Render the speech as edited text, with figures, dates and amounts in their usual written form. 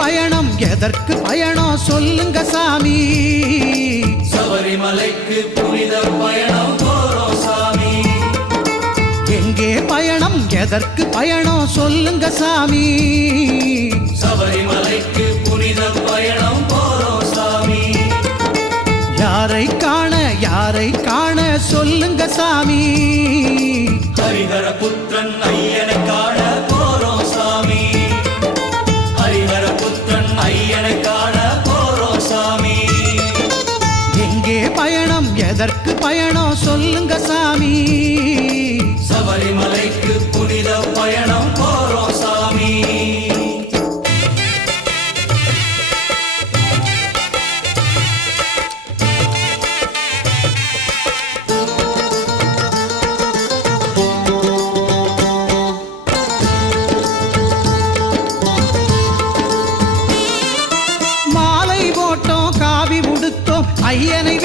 பயணம் எதற்கு பயணம் சொல்லுங்க சாமி சபரிமலைக்கு புனித பயணம் போறோம் சாமி எங்கே பயணம் எதற்கு பயணம் சொல்லுங்க சாமி சபரிமலைக்கு புனித பயணம் போறோம் சாமி யாரை காண சொல்லுங்க சாமி ஹரிஹர புத்திரன் ஐயனை காண போறோம் சாமி ஹரிஹர புத்திரன் ஐயனை காண போறோம் சாமி எங்கே பயணம் எதற்கு பயணம் சொல்லுங்க சாமி சபரிமலைக்கு புனித பயணம் போறோம் சாமி மாலை போட்டோம் காவி உடுத்தோம் ஐயனை